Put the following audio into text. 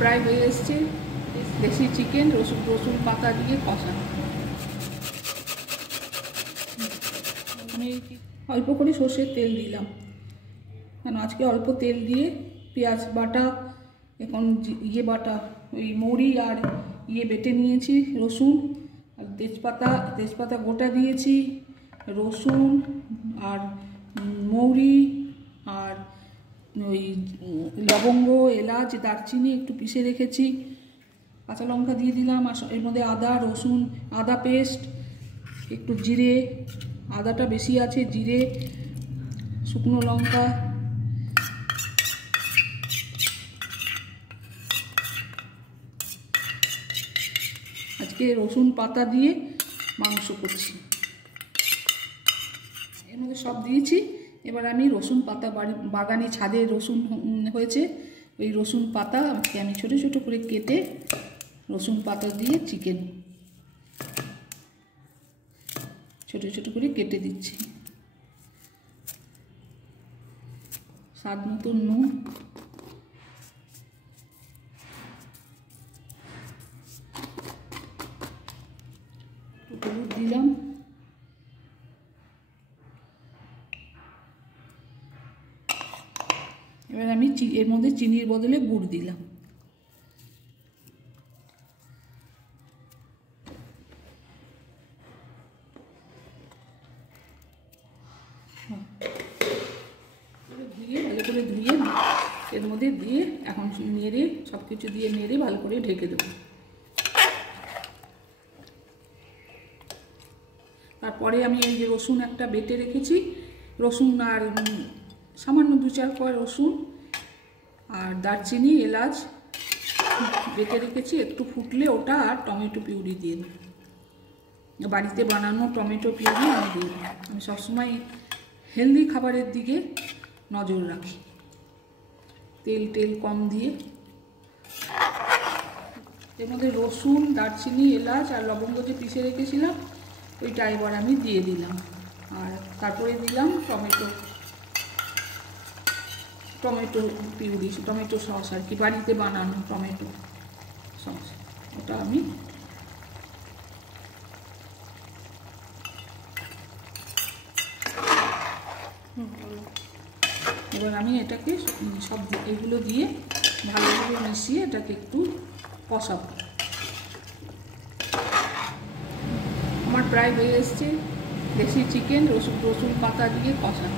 প্রায় হয়ে এসছে দেশি চিকেন রসুন পাতা দিয়ে কষা। আমি অল্প করে সর্ষের তেল দিলাম, কেন আজকে অল্প তেল দিয়ে পেঁয়াজ বাটা, এখন বাটা ওই মৌরি আর বেটে নিয়েছি, রসুন আর তেজপাতা গোটা দিয়েছি, রসুন আর মৌরি আর ওই লবঙ্গ, এলাচ, দারচিনি একটু পিষে রেখেছি, কাঁচা লঙ্কা দিয়ে দিলাম, আর এর মধ্যে আদা রসুন আদা পেস্ট, একটু জিরে, আদাটা বেশি আছে, জিরে, শুকনো লঙ্কা, আজকে রসুন পাতা দিয়ে মাংস করছি। এর মধ্যে সব দিয়েছি। এবার আমি রসুন পাতা বাগানে ছাদে রসুন হয়েছে, ওই রসুন পাতা আজকে আমি ছোটো ছোটো করে কেটে রসুন পাতা দিয়ে চিকেন ছোটো ছোটো করে কেটে দিচ্ছি। স্বাদ মতো নুন, হলুদ দিলাম, এবার আমি এর মধ্যে চিনির বদলে গুড় দিলাম। ভালো করে ধুয়ে এর মধ্যে দিয়ে এখন নেড়ে সব কিছু দিয়ে নেড়ে ভালো করে ঢেকে দেবো। তারপরে আমি এই যে রসুন একটা বেটে রেখেছি, রসুন আর সামান্য 2-4 কোয়া রসুন আর দারচিনি এলাচ বেটে রেখেছি, একটু ফুটলে ওটা আর টমেটো পিউরি দিয়ে দেবো, বাড়িতে বানানো টমেটো পিউরি আমি দিয়ে দেবো। আমি সবসময় হেলদি খাবারের দিকে নজর রাখি, তেল কম দিয়ে। এর মধ্যে রসুন দারচিনি এলাচ আর লবঙ্গ যে পিষে রেখেছিলাম ওইটা এবার আমি দিয়ে দিলাম, আর তারপরে দিলাম টমেটো পিউরি, টমেটো সস আর কি, বাড়িতে বানানো টমেটো সস, ওটা আমি এবার আমি এটাকে সব এগুলো দিয়ে ভালোভাবে মিশিয়ে এটাকে একটু কষাবো। আমার প্রায় হয়ে এসছে দেশি চিকেন রসুন পাতা দিয়ে কষা।